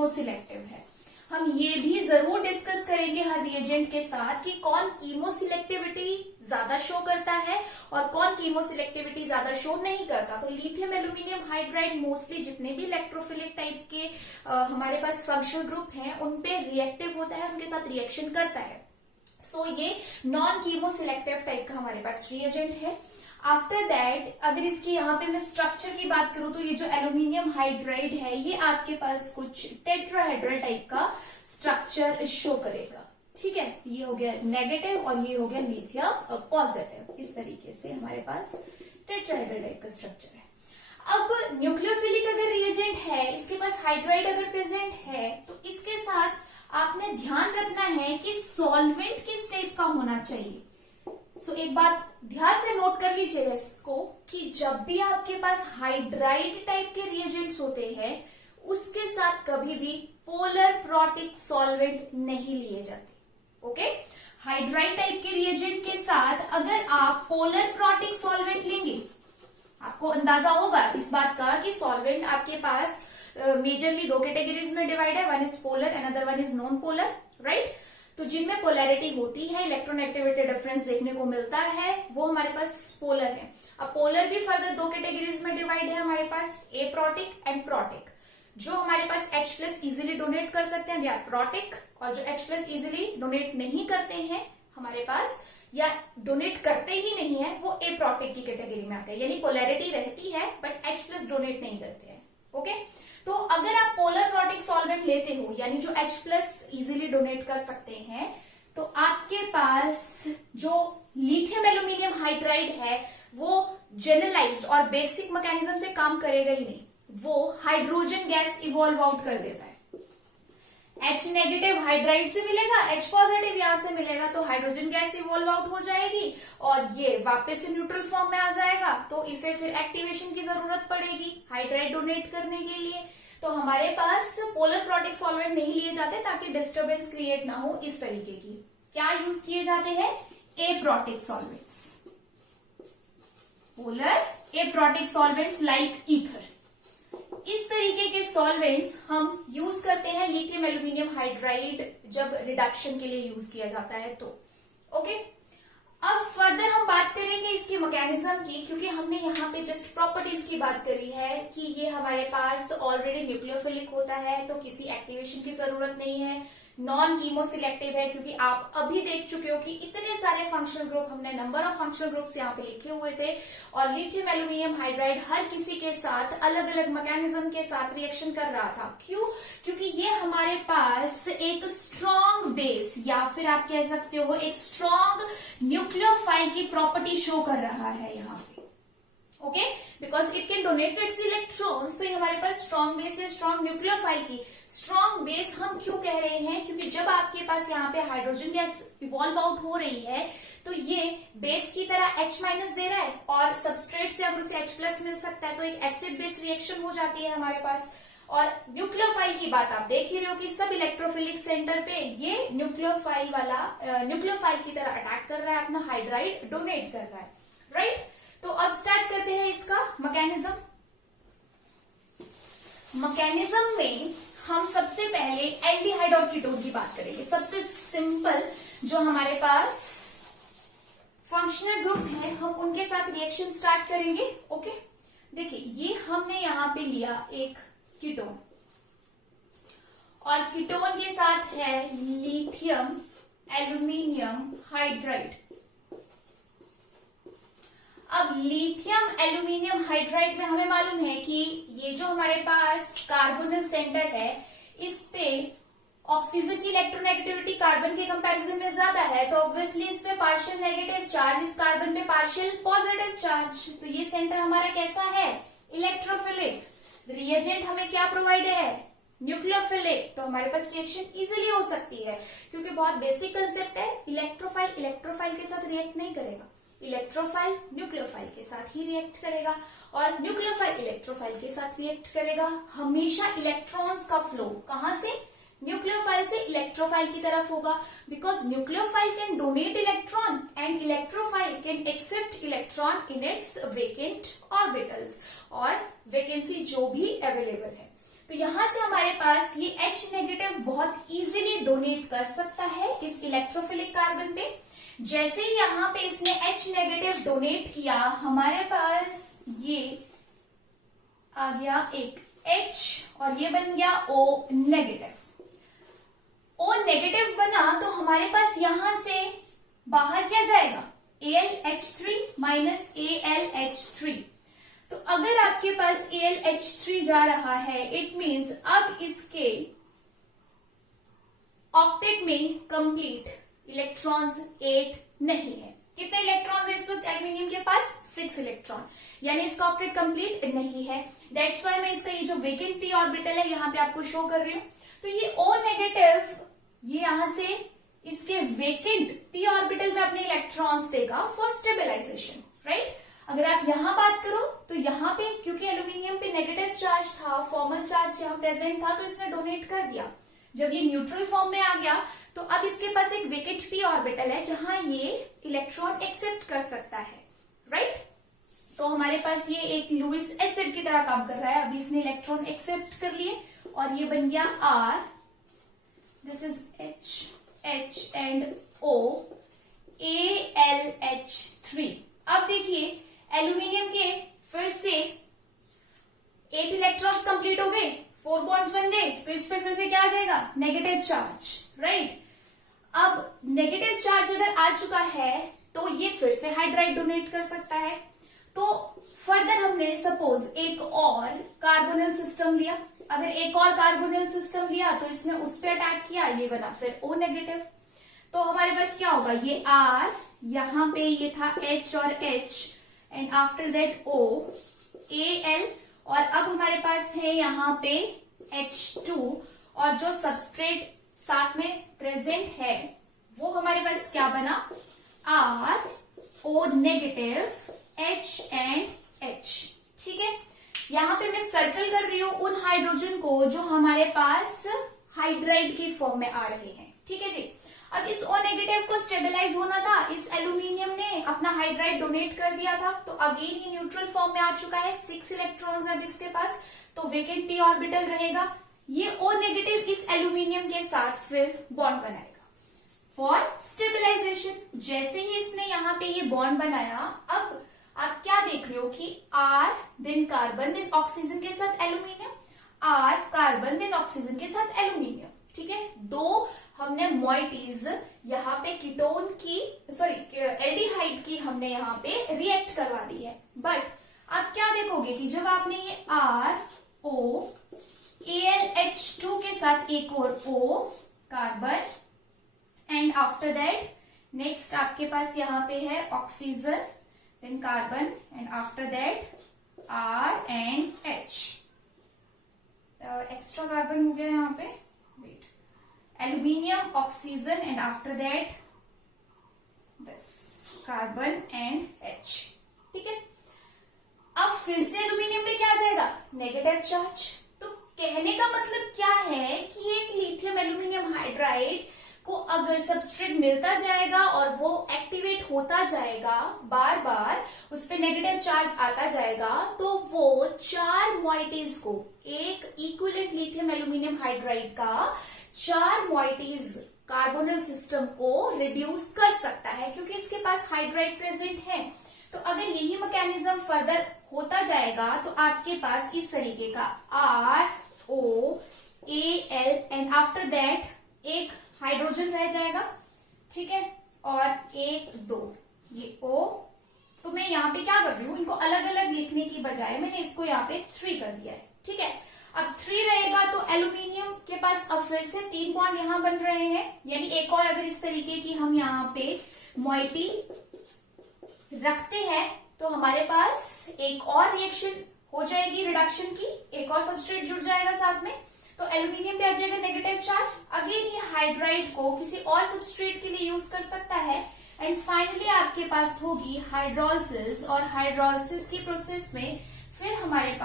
कीमोसिलेक्टिव है। हम ये भी जरूर डिस्कस करेंगे हर रिएजेंट के साथ कि कौन कीमोसिलेक्टिविटी ज्यादा शो करता है और कौन कीमोसिलेक्टिविटी ज्यादा शो नहीं करता। तो लिथियम एल्यूमिनियम हाइड्राइड मोस्टली जितने भी इलेक्ट्रोफिलिक टाइप के हमारे पास फंक्शनल ग्रुप हैं उन पे रिएक्टिव होता है, उनके साथ रिएक्शन करता है। सो ये नॉन कीमोसिलेक्टिव टाइप का हमारे पास रिएजेंट है। आफ्टर दैट अगर इसकी यहाँ पे मैं स्ट्रक्चर की बात करूं तो ये जो एल्यूमिनियम हाइड्राइड है ये आपके पास कुछ टेट्राहेड्रल टाइप का स्ट्रक्चर शो करेगा। ठीक है, ये हो गया नेगेटिव और ये हो गया लिथियम पॉजिटिव। इस तरीके से हमारे पास टेट्राहेड्रल टाइप का स्ट्रक्चर है। अब न्यूक्लियोफिलिक अगर रिएजेंट है, इसके पास हाइड्राइड अगर प्रेजेंट है तो इसके साथ आपने ध्यान रखना है कि सॉल्वेंट किस टाइप का होना चाहिए। सो एक बात ध्यान से नोट कर लीजिएगा इसको कि जब भी आपके पास हाइड्राइड टाइप के रिएजेंट्स होते हैं उसके साथ कभी भी पोलर प्रोटिक सॉल्वेंट नहीं लिए जाते। ओके, हाइड्राइड टाइप के रिएजेंट के साथ अगर आप पोलर प्रोटिक सॉल्वेंट लेंगे, आपको अंदाजा होगा इस बात का कि सॉल्वेंट आपके पास मेजरली दो कैटेगरीज में डिवाइड है, one is polar and other one is non polar, right. तो जिनमें पोलैरिटी होती है, इलेक्ट्रोनेगेटिविटी डिफरेंस देखने को मिलता है, वो हमारे पास पोलर है। अब पोलर भी फर्दर दो कैटेगरीज में डिवाइड है हमारे पास, ए प्रोटिक एंड प्रोटिक। जो हमारे पास H प्लस इजिली डोनेट कर सकते हैं दे आर प्रोटिक, और जो H प्लस इजिली डोनेट नहीं करते हैं हमारे पास या डोनेट करते ही नहीं है वो ए प्रोटिक की कैटेगरी में आते हैं। यानी पोलैरिटी रहती है बट H प्लस डोनेट नहीं करते हैं। ओके, तो अगर आप पोलर प्रोटिक सॉल्वेंट लेते हो यानी जो H प्लस इजिली डोनेट कर सकते हैं, तो आपके पास जो लिथियम एल्यूमिनियम हाइड्राइड है वो जनरलाइज्ड और बेसिक मैकेनिज्म से काम करेगा ही नहीं, वो हाइड्रोजन गैस इवॉल्व आउट कर देता है। H नेगेटिव हाइड्राइड से मिलेगा, H पॉजिटिव यहां से मिलेगा, तो हाइड्रोजन गैस इवॉल्व आउट हो जाएगी और ये वापस से न्यूट्रल फॉर्म में आ जाएगा। तो इसे फिर एक्टिवेशन की जरूरत पड़ेगी हाइड्राइड डोनेट करने के लिए। तो हमारे पास पोलर प्रोटिक सॉल्वेंट नहीं लिए जाते ताकि डिस्टर्बेंस क्रिएट ना हो। इस तरीके की क्या यूज किए जाते हैं, ए प्रोटिक सॉल्वेंट्स, पोलर ए प्रोटिक सॉल्वेंट्स लाइक ईथर। इस तरीके के सॉल्वेंट्स हम यूज करते हैं लिथियम एल्यूमिनियम हाइड्राइड जब रिडक्शन के लिए यूज किया जाता है तो। ओके, अब फर्दर हम बात करेंगे इसकी मैकेनिज्म की, क्योंकि हमने यहाँ पे जस्ट प्रॉपर्टीज की बात करी है कि ये हमारे पास ऑलरेडी न्यूक्लियोफिलिक होता है तो किसी एक्टिवेशन की जरूरत नहीं है, नॉन कीमोसिलेक्टिव है, क्योंकि आप अभी देख चुके हो कि इतने सारे फंक्शनल ग्रुप, हमने नंबर ऑफ फंक्शनल ग्रुप्स यहाँ पे लिखे हुए थे और लिथियम एल्यूमिनियम हाइड्राइड हर किसी के साथ अलग अलग मैकेनिज्म के साथ रिएक्शन कर रहा था। क्यों? क्योंकि ये हमारे पास एक स्ट्रॉन्ग बेस या फिर आप कह सकते हो एक स्ट्रॉन्ग न्यूक्लियोफाइल की प्रॉपर्टी शो कर रहा है यहाँ पे। Okay, because it can donate it's electrons, तो ये हमारे पास स्ट्रॉन्ग बेस है, स्ट्रॉन्ग न्यूक्लियोफाइल की। स्ट्रॉन्ग बेस हम क्यों कह रहे हैं, क्योंकि जब आपके पास यहाँ पे हाइड्रोजन गैस इवॉल्व आउट हो रही है तो ये बेस की तरह H माइनस दे रहा है और सबस्ट्रेट से अगर उसे H प्लस मिल सकता है तो एक एसिड बेस रिएक्शन हो जाती है हमारे पास। और न्यूक्लियोफाइल की बात आप देख ही रहे हो कि सब इलेक्ट्रोफिलिक सेंटर पे ये न्यूक्लियोफाइल वाला न्यूक्लियोफाइल की तरह अटैक कर रहा है, अपना हाइड्राइड डोनेट कर रहा है, राइट। तो अब स्टार्ट करते हैं इसका मैकेनिज्म। मैकेनिज्म में हम सबसे पहले एल्डिहाइड और कीटोन की बात करेंगे। सबसे सिंपल जो हमारे पास फंक्शनल ग्रुप है हम उनके साथ रिएक्शन स्टार्ट करेंगे। ओके, देखिए ये हमने यहां पे लिया एक कीटोन और कीटोन के साथ है लिथियम एल्यूमिनियम हाइड्राइड। अब लिथियम एल्यूमिनियम हाइड्राइड में हमें मालूम है कि ये जो हमारे पास कार्बोनिल सेंटर है इस पे ऑक्सीजन की इलेक्ट्रोनेगेटिविटी कार्बन के कंपैरिजन में ज्यादा है, तो ऑब्वियसली इस पे पार्शियल नेगेटिव चार्ज, इस कार्बन पे पार्शियल पॉजिटिव चार्ज। तो ये सेंटर हमारा कैसा है, इलेक्ट्रोफिलिक। रिएजेंट हमें क्या प्रोवाइड है, न्यूक्लियोफिलिक। तो हमारे पास रिएक्शन इजीली हो सकती है क्योंकि बहुत बेसिक कंसेप्ट है, इलेक्ट्रोफाइल इलेक्ट्रोफाइल के साथ रिएक्ट नहीं करेगा, इलेक्ट्रोफाइल न्यूक्लियोफाइल के साथ ही रिएक्ट करेगा और न्यूक्लियोफाइल इलेक्ट्रोफाइल के साथ रिएक्ट करेगा। हमेशा इलेक्ट्रॉन्स का फ्लो कहां से, न्यूक्लियोफाइल से इलेक्ट्रोफाइल की तरफ होगा, because nucleophile can donate electron and electrophile can accept electron in its vacant orbitals और वैकेंसी जो भी अवेलेबल है। तो यहां से हमारे पास ये H नेगेटिव बहुत इजीली डोनेट कर सकता है इस इलेक्ट्रोफिलिक कार्बन पे। जैसे ही यहाँ पे इसने H नेगेटिव डोनेट किया, हमारे पास ये आ गया एक H और ये बन गया O नेगेटिव। O नेगेटिव बना तो हमारे पास यहां से बाहर क्या जाएगा, AlH3 माइनस AlH3। तो अगर आपके पास AlH3 जा रहा है, इट मीन्स अब इसके ऑक्टेट में कंप्लीट इलेक्ट्रॉन्स 8 नहीं है। कितने इलेक्ट्रॉन्स है इस वक्त एल्यूमिनियम के पास, 6 इलेक्ट्रॉन, यानी इसका ऑक्टेट कंप्लीट नहीं है। दैट्स वाई मैं इसका ये जो वेकेंट p ऑर्बिटल है यहाँ पे आपको शो कर रही हूँ। तो ये O नेगेटिव ये यहां से इसके वेकेंट p ऑर्बिटल में अपने इलेक्ट्रॉन्स देगा फॉर स्टेबलाइजेशन, राइट। अगर आप यहां बात करो तो यहाँ पे क्योंकि एल्यूमिनियम पे नेगेटिव चार्ज था, फॉर्मल चार्ज यहाँ प्रेजेंट था, तो इसने डोनेट कर दिया। जब ये न्यूट्रल फॉर्म में आ गया तो अब इसके पास एक वेकेंट p ऑर्बिटल है जहां ये इलेक्ट्रॉन एक्सेप्ट कर सकता है, राइट। तो हमारे पास ये एक लुईस एसिड की तरह काम कर रहा है। अभी इसने इलेक्ट्रॉन एक्सेप्ट कर लिए और ये बन गया R, this is H and O, AlH3। अब देखिए एल्यूमिनियम के फिर से 8 इलेक्ट्रॉन्स कंप्लीट हो गए, 4 बॉन्ड्स बन गए, तो इस पे फिर से क्या आ जाएगा, नेगेटिव चार्ज, राइट। अब नेगेटिव चार्ज अगर आ चुका है तो ये फिर से हाइड्राइड डोनेट कर सकता है। तो फर्दर हमने सपोज एक और कार्बोनिल सिस्टम लिया, अगर एक और कार्बोनिल सिस्टम लिया तो इसने उस पर अटैक किया, ये बना फिर O नेगेटिव। तो हमारे पास क्या होगा, ये R, यहाँ पे ये था H और H and after that O, Al, और अब हमारे पास है यहाँ पे H2 और जो सबस्ट्रेट साथ में प्रेजेंट है वो हमारे पास क्या बना, R, O negative, H and H, ठीक है। यहाँ पे मैं सर्कल कर रही हूं उन हाइड्रोजन को जो हमारे पास हाइड्राइड की फॉर्म में आ रहे हैं, ठीक है जी। अब इस O नेगेटिव को स्टेबलाइज होना था, इस एल्यूमिनियम ने अपना हाइड्राइड डोनेट कर दिया था, तो अगेन ये न्यूट्रल फॉर्म में आ चुका है, 6 इलेक्ट्रॉन्स अब इसके पास, तो वेकेंट p ऑर्बिटल रहेगा। ये O नेगेटिव इस एल्यूमिनियम के साथ फिर बॉन्ड बनाएगा फॉर स्टेबलाइजेशन। जैसे ही इसने यहाँ पे ये बॉन्ड बनाया, अब आप क्या देख रहे हो कि R then carbon then oxygen के साथ aluminium, R carbon then oxygen के साथ एल्यूमिनियम, ठीक है। दो हमने मॉइटीज यहाँ पे कीटोन की एल्डिहाइड की हमने यहाँ पे रिएक्ट करवा दी है। बट आप क्या देखोगे कि जब आपने ये R O AlH2 के साथ एक और O carbon and after that next आपके पास यहाँ पे है oxygen then carbon and after that R and H, extra carbon हो गया यहाँ पे, wait, aluminium oxygen and after that this carbon and H, ठीक है। अब फिर से एल्यूमिनियम पे क्या आ जाएगा, नेगेटिव चार्ज। तो कहने का मतलब क्या है कि एक लिथियम एल्यूमिनियम हाइड्राइड को अगर सबस्ट्रेट मिलता जाएगा और वो एक्टिवेट होता जाएगा, बार बार उस पे नेगेटिव चार्ज आता जाएगा, तो वो 4 मॉइटीज को, एक इक्विवेलेंट लिथियम एल्यूमिनियम हाइड्राइड का 4 मॉइटीज कार्बोनिल सिस्टम को रिड्यूस कर सकता है, क्योंकि इसके पास हाइड्राइड प्रेजेंट है। तो अगर यही मैकेनिज्म फर्दर होता जाएगा तो आपके पास इस तरीके का R O Al and after that एक हाइड्रोजन रह जाएगा, ठीक है, और 1 2 ये O। तो मैं यहाँ पे क्या कर रही हूँ, इनको अलग अलग लिखने की बजाय मैंने इसको यहाँ पे 3 कर दिया है, ठीक है। अब 3 रहेगा तो एल्यूमिनियम के पास अब फिर से 3 बॉन्ड यहाँ बन रहे हैं, यानी एक और अगर इस तरीके की हम यहाँ पे मॉइटी रखते हैं तो हमारे पास एक और रिएक्शन हो जाएगी रिडक्शन की, एक और सबस्ट्रेट जुड़ जाएगा साथ में, तो एल्यूमिनियम पे आ जाएगा नेगेटिव चार्ज। अगेन ये हाइड्राइड को किसी और सबस्ट्रेट के लिए यूज कर सकता है एंड फाइनली आपके पास होगी हाइड्रोलिसिस, और हाइड्रोलिसिस की प्रोसेस में फिर हमारे पास